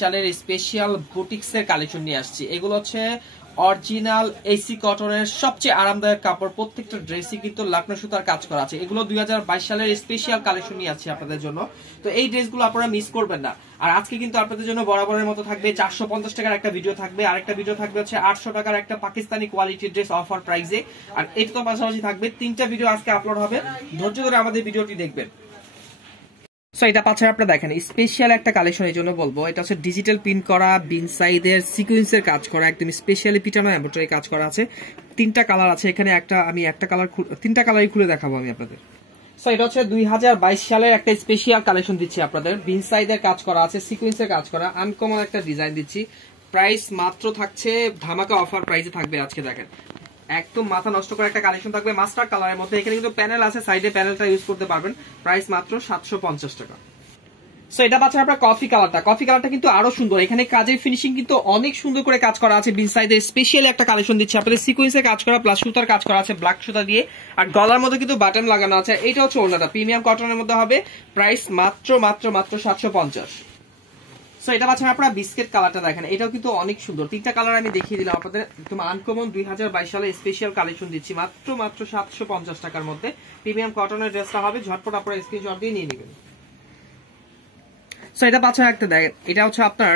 সালের স্পেশাল বুটিক্সের কালেকশন নিয়ে আসছি। এগুলো হচ্ছে অরিজিনাল এসি কটনের সবচেয়ে আরামদায়ক কাপড়। প্রত্যেকটা ড্রেসই কিন্তু লাকনো সুতার কাজ করা আছে। এগুলো 2022 সালের স্পেশাল কালেকশন নিয়ে আসছি আপনাদের জন্য। তো এই ড্রেসগুলো আপনারা মিস করবেন না। আর আজকে কিন্তু আপনাদের জন্য বরাবরের মতো থাকবে 450 টাকার একটা ভিডিও থাকবে, আরেকটা ভিডিও থাকবে হচ্ছে 800 টাকার একটা পাকিস্তানি কোয়ালিটির ড্রেস অফার প্রাইসে। আর এটা তো পাশাপাশি থাকবে 3টা ভিডিও আজকে আপলোড হবে। ধৈর্য ধরে আমাদের ভিডিওটি দেখবেন। সো এটা পাচ্ছেন আপনারা দেখেন স্পেশাল একটা কালেকশন। এই জন্য বলবো এটা হচ্ছে ডিজিটাল প্রিন্ট করা, বিন সাইডের সিকোয়েন্সের কাজ করা, একদম স্পেশালি পিটানো এমব্রয়ডারি কাজ করা আছে। 3টা কালার আছে এখানে। আমি একটা কালার 3টা কালারই খুলে দেখাবো আমি আপনাদের। সো এটা হচ্ছে 2022 সালের একটা স্পেশাল কালেকশন দিচ্ছি আপনাদের। বিন সাইডের কাজ করা আছে, সিকোয়েন্সের কাজ করা, আনকমন একটা ডিজাইন দিচ্ছি। প্রাইস মাত্র থাকছে ধামাকা অফার প্রাইসে থাকবে আজকে। দেখেন একদম মাথা নষ্ট করে একটা কালেকশন থাকবে মাস্টার কালারের মধ্যে। এখানে কিন্তু প্যানেল আছে, সাইডে প্যানেলটা ইউজ করতে পারবেন। প্রাইস মাত্র 750 টাকা। সো এটা পাচ্ছেন আপনার কফি কালারটা। কফি কালারটা কিন্তু আরো সুন্দর। এখানে কাজের ফিনিশিং কিন্তু অনেক সুন্দর করে কাজ করা আছে। বিন সাইডের স্পেশাল একটা কালেকশন দিচ্ছে আপনাদের। সিকোয়েন্সে কাজ করা প্লাস সুতার কাজ করা আছে ব্ল্যাক সুতা দিয়ে। আর গলার মধ্যে কিন্তু বাটন লাগানো আছে। এটা হচ্ছে ওড়নাটা প্রিমিয়াম কটনের মধ্যে হবে। প্রাইস মাত্র 750। সো এটা পাচ্ছেন আপনারা বিস্কিট কালারটা দেখেন, এটাও কিন্তু অনেক সুন্দর। 3টা কালার আমি দেখিয়ে দিলাম আপনাদের। একদম আনকমন 2022 সালে স্পেশাল কালেকশন দিচ্ছি মাত্র 750 টাকার মধ্যে। প্রিমিয়াম কটনের ড্রেসটা হবে। ঝটপট আপনারা স্ক্রিনশট দিয়ে নিয়ে নেবেন। সো এটা পাচ্ছেন একটা দেখেন, এটা হচ্ছে আপনার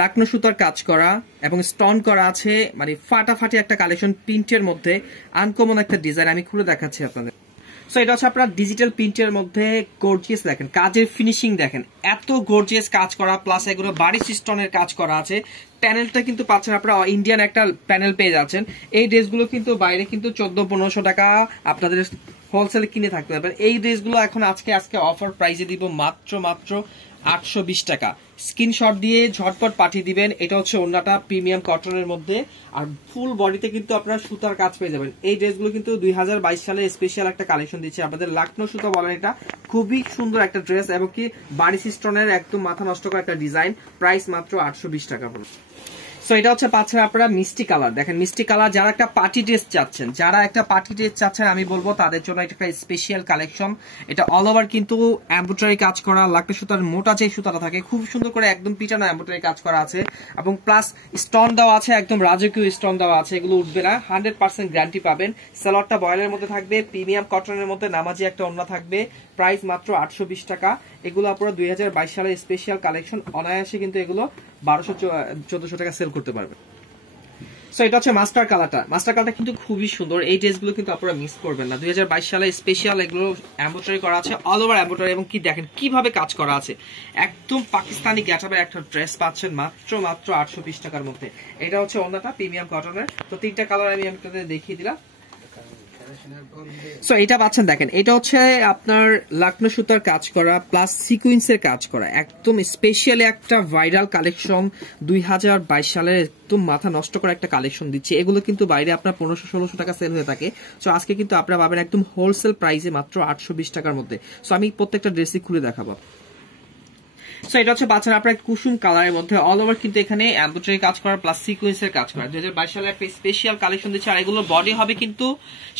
লাকনো সুতার কাজ করা এবং স্টোন করা আছে, মানে ফাটাফাটি একটা কালেকশন প্রিন্টের মধ্যে। আনকমন একটা ডিজাইন আমি খুলে দেখাচ্ছি আপনাদের। সো এটা হচ্ছে আপনার ডিজিটাল প্রিন্টের মধ্যে গর্জিয়াস দেখেন, কাজের ফিনিশিং দেখেন, এত গর্জিয়াস কাজ করা প্লাস এগুলো বাড়ি সিস্টনের কাজ করা আছে। প্যানেলটা কিন্তু পাচ্ছেন আপনারা ইন্ডিয়ান একটা প্যানেল পেয়ে যাচ্ছেন। এই ড্রেসগুলো কিন্তু বাইরে কিন্তু 1400-1500 টাকা আপনাদের হোলসেলে কিনে থাকতে পারবেন। এই ড্রেসগুলো এখন আজকে অফার প্রাইসে দিব মাত্র 820 টাকা। স্ক্রিনশট দিয়ে ঝটপট পাঠিয়ে দিবেন। এটা হচ্ছে ওড়নাটা প্রিমিয়াম কটনের মধ্যে। আর ফুল বডিতে কিন্তু আপনারা সুতার কাজ পেয়ে যাবেন। এই ড্রেসগুলো কিন্তু 2022 সালে স্পেশাল একটা কালেকশন দিচ্ছে আপনাদের। লাকনো সুতা বলেন, এটা খুবই সুন্দর একটা ড্রেস এবং কি বাড়ি সিস্টনের একদম মাথা নষ্ট করা একটা ডিজাইন। প্রাইস মাত্র 820 টাকা পড়বে। সো এটা হচ্ছে পাচ্ছেন আপনারা মিষ্টি কালার। দেখেন মিষ্টি কালার, যারা একটা পার্টি ড্রেস চাচ্ছেন আমি বলবো তাদের জন্য এটা একটা স্পেশাল কালেকশন। এটা অল ওভার কিন্তু এমব্রয়ডারি কাজ করা, লাকড়ি সুতার মোটা যে সুতাটা থাকে খুব সুন্দর করে একদম পিটানো এমব্রয়ডারি কাজ করা আছে এবং প্লাস স্টোন দেওয়া আছে, একদম রাজকীয় স্টোন দেওয়া আছে। এগুলো উঠবে না, 100% গ্যারান্টি পাবেন। সালোয়ারটা বয়েলের মধ্যে থাকবে, প্রিমিয়াম কটনের মধ্যে নামাজি একটা ওড়না থাকবে। প্রাইস মাত্র 820 টাকা। এগুলো আপনারা 2022 সালের স্পেশাল কালেকশন। অনায়াসে কিন্তু এগুলো 1200-1400 টাকা সেল করতে পারবে। সো এটা হচ্ছে মাস্টার কালারটা কিন্তু খুবই সুন্দর। এই ড্রেসগুলো কিন্তু আপনারা মিস করবেন না। 2022 সালে স্পেশাল এগুলো এমব্রয়ডারি করা আছে, অল ওভার এমব্রয়ডারি এবং কি দেখেন কিভাবে কাজ করা আছে। একদম পাকিস্তানি গ্যাটাপের একটা ড্রেস পাচ্ছেন মাত্র 820 টাকার মধ্যে। এটা হচ্ছে ওড়নাটা প্রিমিয়াম কটনের। তো 3টা কালার আমি আপনাদের দেখিয়ে দিলাম। সো এটা পাচ্ছেন দেখেন, এটা হচ্ছে আপনার লাকনো সুতার কাজ করা প্লাস সিকোয়েন্সের কাজ করা, একদম স্পেশালি একটা ভাইরাল কালেকশন। 2022 সালের একদম মাথা নষ্ট করা একটা কালেকশন দিচ্ছে। এগুলো কিন্তু বাইরে আপনার 1500-1600 টাকা সেল হয়ে থাকে। সো আজকে কিন্তু আপনারা পাবেন একদম হোলসেল প্রাইসে মাত্র 820 টাকার মধ্যে। সো আমি প্রত্যেকটা ড্রেসই খুলে দেখাবো। সো এটা হচ্ছে পাচ্ছেন আপনার কুসুম কালারের মধ্যে। অল ওভার কিন্তু এখানে এমব্রয়ডারি কাজ করা প্লাস সিকোয়েন্সের কাজ করা। 2022 সালে একটা স্পেশাল কালেকশন দিচ্ছে। আর এগুলো বডি হবে কিন্তু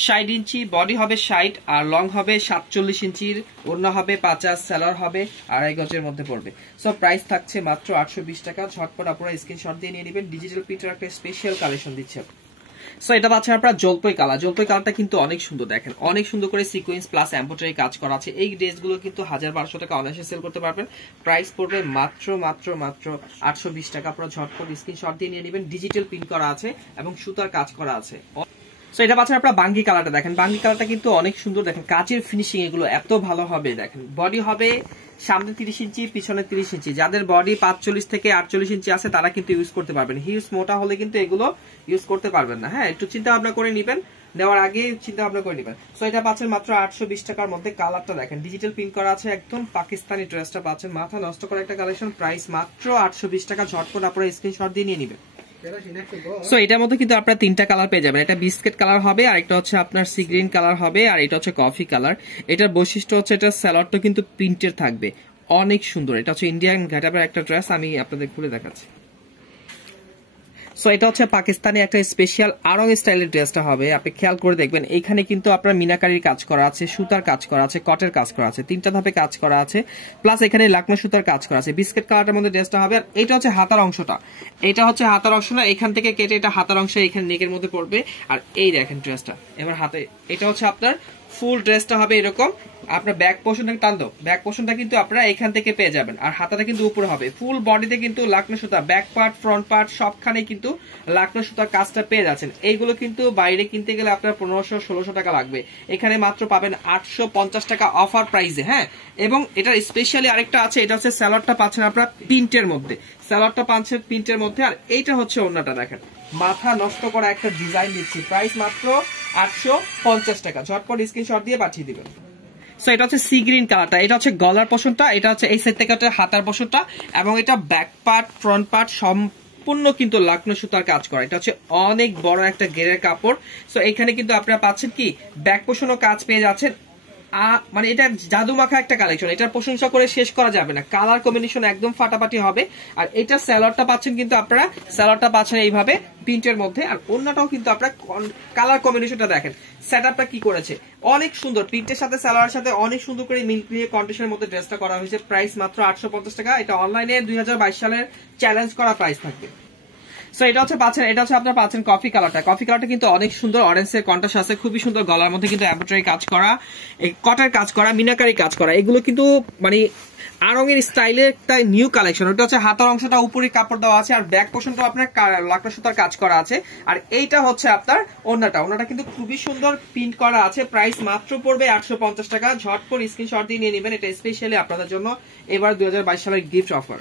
60 ইঞ্চি, বডি হবে 60 আর লং হবে 47 ইঞ্চির। ওড়না হবে 50, সালোয়ার হবে 2.5 গজের মধ্যে পড়বে। সো প্রাইস থাকছে মাত্র 820 টাকা। ঝটপট আপনারা স্ক্রিনশট দিয়ে নিয়ে নেবেন। ডিজিটাল প্রিন্টের একটা স্পেশাল কালেকশন দিচ্ছে। সো এটা পাচ্ছেন আপনারা জলপাই কালারটা কিন্তু অনেক সুন্দর। দেখেন অনেক সুন্দর করে সিকোয়েন্স প্লাস এমব্রয়ডারি কাজ করা আছে। এই ড্রেসগুলো কিন্তু 1200 টাকা অনায়াসে সেল করতে পারবেন। প্রাইস পড়বে মাত্র 820 টাকা। আপনারা ঝটপট স্ক্রিনশট দিয়ে নিয়ে নেবেন। ডিজিটাল প্রিন্ট করা আছে এবং সুতার কাজ করা আছে। সো এটা পাচ্ছেন আপনারা বাঙ্গি কালারটা। দেখেন বাঙ্গি কালারটা কিন্তু অনেক সুন্দর। দেখেন কাজের ফিনিশিং এগুলো এত ভালো হবে। দেখেন বডি হবে সামনে 30 ইঞ্চি, পিছনে 30 ইঞ্চি। যাদের বডি 45 থেকে 48 ইঞ্চি আছে তারা কিন্তু ইউজ করতে পারবেন। হিউজ মোটা হলে কিন্তু এগুলো ইউজ করতে পারবেন না। হ্যাঁ, একটু চিন্তা ভাবনা করে নেবেন, নেওয়ার আগে চিন্তা ভাবনা করে নেবেন। সো এটা পাচ্ছেন মাত্র 820 টাকার মধ্যে। কালারটা দেখেন ডিজিটাল প্রিন্ট করা আছে, একদম পাকিস্তানি ড্রেসটা পাচ্ছেন। মাথা নষ্ট করা একটা কালেকশন। প্রাইস মাত্র 820 টাকা। ঝটপট আপনারা স্ক্রিনশট দিয়ে নিয়ে নেবেন। সো এটার মধ্যে কিন্তু আপনারা 3টা কালার পেয়ে যাবেন। এটা বিস্কিট কালার হবে, আর একটা হচ্ছে আপনার সি গ্রিন কালার হবে, আর এটা হচ্ছে কফি কালার। এটার বৈশিষ্ট্য হচ্ছে এটা সালোয়ারটা কিন্তু প্রিন্টের থাকবে, অনেক সুন্দর। এটা হচ্ছে ইন্ডিয়ান ঘাটাপের একটা ড্রেস। আমি আপনাদের খুলে দেখাচ্ছি। সো এটা হচ্ছে পাকিস্তানি একটা স্পেশাল আরং স্টাইলের ড্রেসটা হবে। আপনি খেয়াল করে দেখবেন এখানে কিন্তু আপনার মিনাকারির কাজ করা আছে, সুতার কাজ করা আছে, কটের কাজ করা আছে, 3টা ধাপে কাজ করা আছে, প্লাস এখানে লাকনো সুতার কাজ করা আছে। বিস্কিট কালারের মধ্যে ড্রেসটা হবে। আর এটা হচ্ছে হাতার অংশটা, এটা হচ্ছে হাতার অংশটা, এখান থেকে কেটে এটা হাতার অংশ এখানে নেকের মধ্যে পড়বে। আর এই দেখেন ড্রেসটা এবার হাতে, এটা হচ্ছে আপনার ফুল ড্রেসটা হবে এরকম। আপনার ব্যাক পোর্শনটা টান দাও, ব্যাক পোর্শনটা কিন্তু আপনারা এখান থেকে পেয়ে যাবেন। আর হাতাটা কিন্তু উপরে হবে, ফুল বডিতে কিন্তু লাকনো সুতা, ব্যাক পার্ট ফ্রন্ট পার্ট সবখানে কিন্তু লাকনো সুতার কাজটা পেয়ে যাচ্ছেন। এইগুলো কিন্তু বাইরে কিনতে গেলে আপনার 1500-1600 টাকা লাগবে, এখানে মাত্র পাবেন 850 টাকা অফার প্রাইসে। হ্যাঁ, এবং এটার স্পেশালি আরেকটা আছে, এটা হচ্ছে স্যালোয়ারটা পাচ্ছেন আপনারা প্রিন্টের মধ্যে, স্যালোয়ারটা পাচ্ছেন প্রিন্টের মধ্যে। আর এইটা হচ্ছে ওড়নাটা, দেখেন মাথা নষ্ট করা একটা ডিজাইন দিচ্ছি, প্রাইস মাত্র 850 টাকা। ঝটপট স্ক্রিনশট দিয়ে পাঠিয়ে দিবেন। সো এটা হচ্ছে সি গ্রিন কালারটা, এটা হচ্ছে গলার পোর্শনটা, এটা হচ্ছে এই সাইড থেকে হাতার পোর্শনটা, এবং এটা ব্যাক পার্ট ফ্রন্ট পার্ট সম্পূর্ণ কিন্তু লাকনো সুতার কাজ করা। এটা হচ্ছে অনেক বড় একটা গেরের কাপড়। সো এখানে কিন্তু আপনারা পাচ্ছেন কি ব্যাক পোর্শনও কাজ পেয়ে যাচ্ছেন। মানে এটা জাদু মাখা একটা কালেকশন, এটার প্রশংসা করে শেষ করা যাবে না। কালার কম্বিনেশন একদম ফাটাফাটি হবে। আর এটা স্যালোয়ারটা পাচ্ছেন কিন্তু আপনারা, স্যালোয়ারটা পাচ্ছেন এইভাবে প্রিন্টের মধ্যে। আর অন্যটাও কিন্তু আপনারা কালার কম্বিনেশনটা দেখেন, সেটআপটা কি করেছে, অনেক সুন্দর প্রিন্টের সাথে স্যালোয়ারের সাথে অনেক সুন্দর করে মিল দিয়ে কন্ডিশনের মধ্যে ড্রেসটা করা হয়েছে। প্রাইস মাত্র 850 টাকা। এটা অনলাইনে 2022 সালের চ্যালেঞ্জ করা প্রাইস থাকবে। সো এটা হচ্ছে পাচ্ছেন, এটা হচ্ছে আপনার পাচ্ছেন কফি কালারটা। কফি কালারটা কিন্তু অনেক সুন্দর, অরেঞ্জের কন্ট্রাস্ট আছে, খুবই সুন্দর। গলার মধ্যে কিন্তু এমব্রয়ডারি কাজ করা, কটার কাজ করা, মিনাকারি কাজ করা, এগুলো কিন্তু মানে আরঙের স্টাইলে একটা নিউ কালেকশন। ওটা হচ্ছে হাতার অংশটা উপরে কাপড় দেওয়া আছে, আর ব্যাক পোর্শনটা আপনার লাকড়া সুতার কাজ করা আছে। আর এইটা হচ্ছে আপনার ওড়নাটা, ওড়নাটা কিন্তু খুবই সুন্দর প্রিন্ট করা আছে। প্রাইস মাত্র পড়বে 850 টাকা। ঝটপট স্ক্রিনশট দিয়ে নিয়ে নেবেন, এটা স্পেশালি আপনাদের জন্য এবার 2022 সালের গিফট অফার।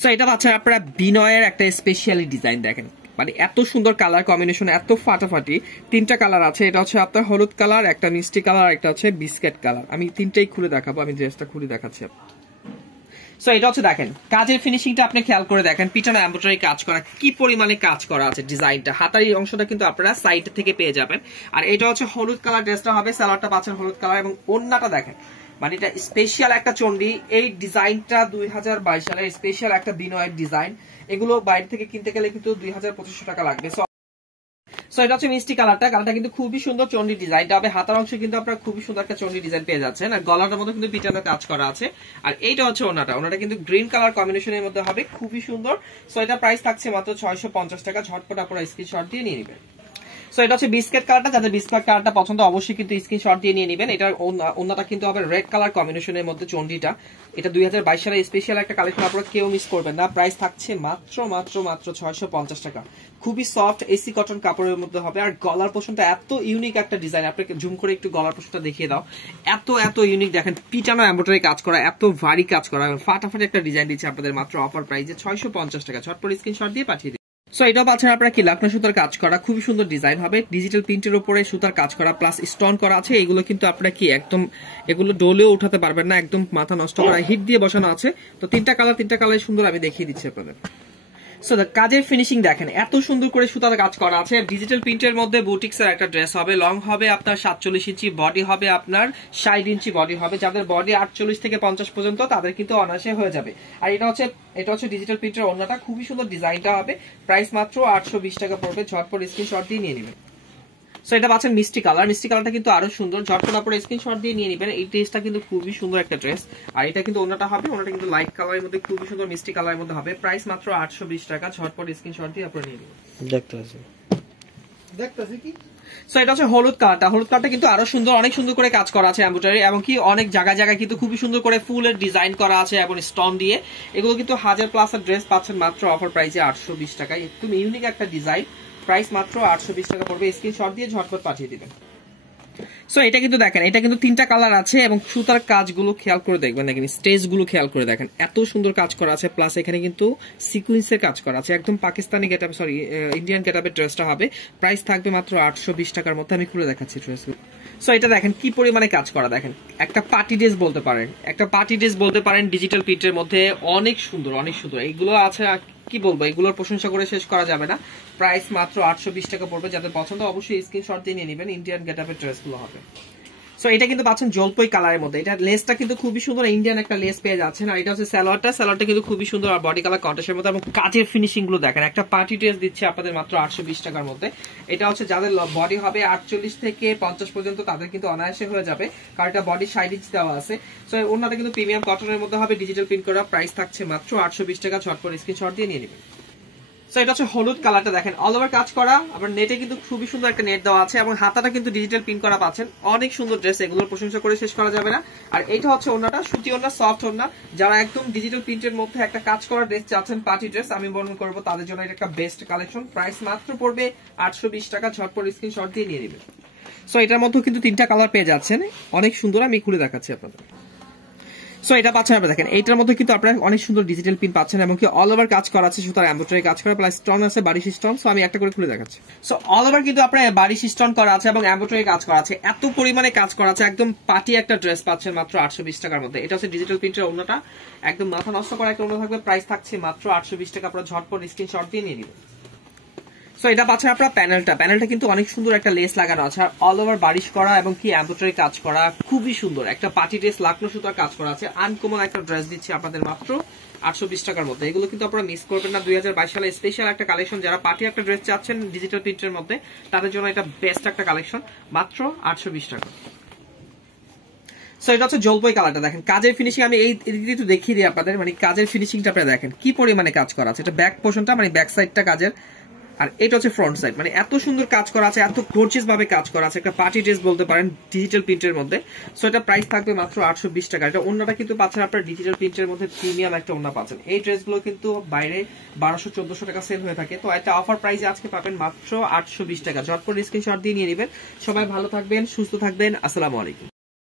সো এটা পাচ্ছেন আপনারা বিনয়ের একটা স্পেশালি ডিজাইন, দেখেন মানে এত সুন্দর কালার কম্বিনেশন, এত ফাটাফাটি। 3টা কালার আছে, এটা হচ্ছে আপনার হলুদ কালার, একটা মিষ্টি কালার, একটা হচ্ছে বিস্কিট কালার। আমি 3টাই খুলে দেখাবো, আমি ড্রেসটা খুলে দেখাচ্ছি। সো এটা হচ্ছে দেখেন কাজের ফিনিশিংটা আপনি খেয়াল করে দেখেন, পিছনে এমব্রয়ডারি কাজ করা, কি পরিমাণে কাজ করা আছে। ডিজাইনটা হাতারি অংশটা কিন্তু আপনারা সাইড থেকে পেয়ে যাবেন। আর এটা হচ্ছে হলুদ কালার ড্রেসটা হবে, সালোয়ারটা পাচ্ছেন হলুদ কালার, এবং ওড়নাটা দেখেন মানে এটা স্পেশাল একটা চন্ডি। এই ডিজাইনটা 2022 সালের স্পেশাল একটা বিনয়ের ডিজাইন। এগুলো বাইরে থেকে কিনতে গেলে কিন্তু 2500 টাকা লাগবে। সো এটা হচ্ছে মিষ্টি কালারটা, কালারটা কিন্তু খুবই সুন্দর চন্ডি ডিজাইনটা হবে। হাতার অংশে কিন্তু আপনারা খুবই সুন্দর একটা চন্ডি ডিজাইন পেয়ে যাচ্ছেন। আর গলাটার মধ্যে কিন্তু পিটানোর কাজ করা আছে। আর এইটা হচ্ছে ওনাটা, ওনাটা কিন্তু গ্রিন কালার কম্বিনেশনের মধ্যে হবে, খুবই সুন্দর। সো এটা প্রাইস থাকছে মাত্র 650 টাকা। ঝটপট আপনারা স্ক্রিনশট দিয়ে নিয়ে নেবেন। সো এটা হচ্ছে বিস্কিট কালারটা, যাদের বিস্কিট কালারটা পছন্দ অবশ্যই কিন্তু স্ক্রিনশট দিয়ে নিয়ে নেবেন। এটার ওন্নাটা কিন্তু হবে রেড কালার কম্বিনেশনের মধ্যে চন্ডিটা। এটা 2022 সালের স্পেশাল একটা কালেকশন, আপনারা কেউ মিস করবেন না। প্রাইস থাকছে মাত্র মাত্র মাত্র 650 টাকা। খুবই সফট এসি কটন কাপড়ের মধ্যে হবে। আর গলার পোর্শনটা এত ইউনিক একটা ডিজাইন, আপনাকে জুম করে একটু গলার পোর্শনটা দেখিয়ে দাও। এত এত ইউনিক, দেখেন পিটানো এমব্রয়ডারি কাজ করা, এত ভারী কাজ করা, ফাটাফাটি একটা ডিজাইন দিচ্ছে আপনাদের মাত্র অফার প্রাইসে 650 টাকা। ঝটপট স্ক্রিনশট দিয়ে পাঠিয়ে দিন। সো এটাও পাচ্ছেন আপনারা কি লাকনো সুতার কাজ করা, খুবই সুন্দর ডিজাইন হবে। ডিজিটাল প্রিন্টের উপরে সুতার কাজ করা প্লাস স্টোন করা আছে। এগুলো কিন্তু আপনারা কি একদম এগুলো ডোলেও উঠাতে পারবেন না, একদম মাথা নষ্ট করা, হিট দিয়ে বসানো আছে। তো 3টা কালার সুন্দর, আমি দেখিয়ে দিচ্ছি আপনাদের। সো কাজের ফিনিশিং দেখেন, এত সুন্দর করে সুতার কাজ করা আছে। ডিজিটাল প্রিন্টের মধ্যে বুটিক্সের একটা ড্রেস হবে, লং হবে আপনার 47 ইঞ্চি, বডি হবে আপনার 60 ইঞ্চি বডি হবে। যাদের বডি 48 থেকে 50 পর্যন্ত তাদের কিন্তু অনায়াসে হয়ে যাবে। আর এটা হচ্ছে ডিজিটাল প্রিন্টের ওড়নাটা, খুবই সুন্দর ডিজাইনটা হবে। প্রাইস মাত্র 820 টাকা পড়বে। ঝটপট স্ক্রিনশট দিয়ে নিয়ে নেবেন। সো এটা পাচ্ছেন মিষ্টি কালার, মিষ্টি কালারটা কিন্তু আরো সুন্দর। ঝটপট আপনারা স্ক্রিনশট দিয়ে নিয়ে নেবেন। এই ড্রেসটা কিন্তু খুবই সুন্দর একটা ড্রেস। আর এটা কিন্তু ওনাটা হবে, ওনাটা কিন্তু লাইট কালারের মধ্যে খুবই সুন্দর মিষ্টি কালারের মধ্যে হবে। প্রাইস মাত্র 820 টাকা। ঝটপট স্ক্রিনশট দিয়ে আপনারা নিয়ে নেবেন। দেখতেছি কি। সো এটা হচ্ছে হলুদ কালারটা, হলুদ কালারটা কিন্তু আরো সুন্দর, অনেক সুন্দর করে কাজ করা আছে এমব্রয়ডারি, এবং কি অনেক জায়গায় জায়গায় কিন্তু খুবই সুন্দর করে ফুলের ডিজাইন করা আছে এবং স্টোন দিয়ে। এগুলো কিন্তু 1000+ ড্রেস পাচ্ছেন মাত্র অফার প্রাইসে 820 টাকায়। একদম ইউনিক একটা ডিজাইন। প্রাইস মাত্র 820 টাকা পড়বে। স্ক্রিনশট দিয়ে ঝটপট পাঠিয়ে দিবেন। সো এটা কিন্তু দেখেন, এটা কিন্তু 3টা কালার আছে, এবং সুতার কাজগুলো খেয়াল করে দেখবেন, দেখেন স্টেজ গুলো খেয়াল করে দেখেন, এত সুন্দর কাজ করা আছে। প্লাস এখানে কিন্তু সিকুয়েন্সের কাজ করা আছে, একদম পাকিস্তানি গেটআপ, সরি ইন্ডিয়ান গেটআপের ড্রেসটা হবে। প্রাইস থাকবে মাত্র 820 টাকার মধ্যে। আমি খুলে দেখাচ্ছি ড্রেসগুলো। সো এটা দেখেন কি পরিমাণে কাজ করা, দেখেন একটা পার্টি ড্রেস বলতে পারেন, একটা পার্টি ড্রেস বলতে পারেন ডিজিটাল প্রিন্টের মধ্যে। অনেক সুন্দর, অনেক সুন্দর এগুলো আছে, কি বলবো, এগুলোর প্রশংসা করে শেষ করা যাবে না। প্রাইস মাত্র 820 টাকা পড়বে। যাদের পছন্দ অবশ্যই স্ক্রিনশট দিয়ে নিয়ে নেবেন। ইন্ডিয়ান গেটআপের ড্রেসগুলো হবে। সো এটা কিন্তু পাচ্ছেন জলপাই কালারের মধ্যে। এটা লেসটা কিন্তু খুবই সুন্দর, ইন্ডিয়ান একটা লেস পেয়ে যাচ্ছেন। আর এটা হচ্ছে সালোয়ারটা কিন্তু খুবই সুন্দর আর বডি কালার কন্ট্রাস্টের মধ্যে, এবং কাজের ফিনিশিং গুলো দেখেন। একটা পার্টি ড্রেস দিচ্ছে আপনাদের মাত্র 820 টাকার মধ্যে। এটা হচ্ছে যাদের বডি হবে 48 থেকে 50 পর্যন্ত তাদের কিন্তু অনায়াসে হয়ে যাবে, কারণ এটা বডি 60 ইঞ্চ দেওয়া আছে। সো ওনাটা কিন্তু প্রিমিয়াম কটনের মধ্যে হবে, ডিজিটাল প্রিন্ট করা, প্রাইস থাকছে মাত্র 820 টাকা। ঝটপট স্ক্রিনশট দিয়ে নিয়ে নেবেন। সো এটা হচ্ছে হলুদ কালারটা দেখেন, অল ওভার কাজ করা, আবার নেটে কিন্তু খুবই সুন্দর একটা নেট দেওয়া আছে, এবং হাতাটা কিন্তু ডিজিটাল প্রিন্ট করা পাচ্ছেন। অনেক সুন্দর ড্রেস, এগুলোর প্রশংসা করে শেষ করা যাবে না। আর এটা হচ্ছে ওন্নাটা, সুতি ওন্না, সফট ওন্না। যারা একদম ডিজিটাল প্রিন্টের মধ্যে একটা কাজ করা ড্রেস চাচ্ছেন, পার্টি ড্রেস, আমি বর্ণনা করবো তাদের জন্য এটা একটা বেস্ট কালেকশন। প্রাইস মাত্র পড়বে 820 টাকা। ঝটপট স্ক্রিনশট দিয়ে নিয়ে নেবেন। সো এটার মধ্যে কিন্তু 3টা কালার পেয়ে যাচ্ছেন, অনেক সুন্দর। আমি খুলে দেখাচ্ছি আপনাদের। সো এটা পাচ্ছেন আপনারা দেখেন, এইটার মধ্যে কিন্তু আপনারা অনেক সুন্দর ডিজিটাল পিন পাচ্ছেন, এবং কি অল ওভার কাজ করা আছে, সুতার এমব্রয়ডারি কাজ করা, প্লাস স্টোন আছে, বারিশ স্টোন। সো আমি একটা করে খুলে দেখাচ্ছি। সো অল ওভার কিন্তু আপনারা বারিশ স্টোন করা আছে এবং এমব্রয়ডারি কাজ করা আছে, এত পরিমাণে কাজ করা আছে, একদম পার্টি একটা ড্রেস পাচ্ছেন মাত্র 820 টাকার মধ্যে। এটা হচ্ছে ডিজিটাল প্রিন্টের ওন্নাটা, একদম মাথা নষ্ট করা একটা ওন্না থাকবে, প্রাইস থাকছে মাত্র 820 টাকা। আপনারা ঝটপট স্ক্রিনশট দিয়ে নিয়ে নেবেন। সো এটা পাচ্ছেন আপনারা প্যানেলটা কিন্তু অনেক সুন্দর একটা লেস লাগানো আছে, আর অল ওভার বারিশ করা এবং কি এমব্রয়ডারি কাজ করা, খুবই সুন্দর একটা পার্টি ড্রেস, লাকনো সুতার কাজ করা আছে। আনকমন একটা ড্রেস দিচ্ছি আপনাদের মাত্র 820 টাকার মধ্যে। এগুলো কিন্তু আপনারা মিস করবেন না, 2022 সালে স্পেশাল একটা কালেকশন। যারা পার্টি একটা ড্রেস চাচ্ছেন ডিজিটাল প্রিন্টের মধ্যে, তাদের জন্য এটা বেস্ট একটা কালেকশন, মাত্র 820 টাকা। সো এটা হচ্ছে জলপাই কালারটা দেখেন, কাজের ফিনিশিং আমি এই একটু দেখিয়ে দিই আপনাদের, মানে কাজের ফিনিশিংটা আপনারা দেখেন কি পরিমাণে কাজ করা আছে। এটা ব্যাক পোর্শনটা, মানে ব্যাক সাইডটা কাজের, আর এটা হচ্ছে ফ্রন্ট সাইড, মানে এত সুন্দর কাজ করা আছে, এত গর্জিয়াস ভাবে কাজ করা আছে, একটা পার্টি ড্রেস বলতে পারেন ডিজিটাল প্রিন্টের মধ্যে। সো এটা প্রাইস থাকবে মাত্র 820 টাকা। এটা ওন্নাটা কিন্তু পাচ্ছেন আপনার ডিজিটাল প্রিন্টের মধ্যে, প্রিমিয়াম একটা ওন্না পাচ্ছেন। এই ড্রেসগুলো কিন্তু বাইরে 1200-1400 টাকা সেল হয়ে থাকে, তো একটা অফার প্রাইসে আজকে পাবেন মাত্র 820 টাকা। ঝটপট স্ক্রিনশট দিয়ে নিয়ে নেবেন। সবাই ভালো থাকবেন, সুস্থ থাকবেন, আসসালামু আলাইকুম।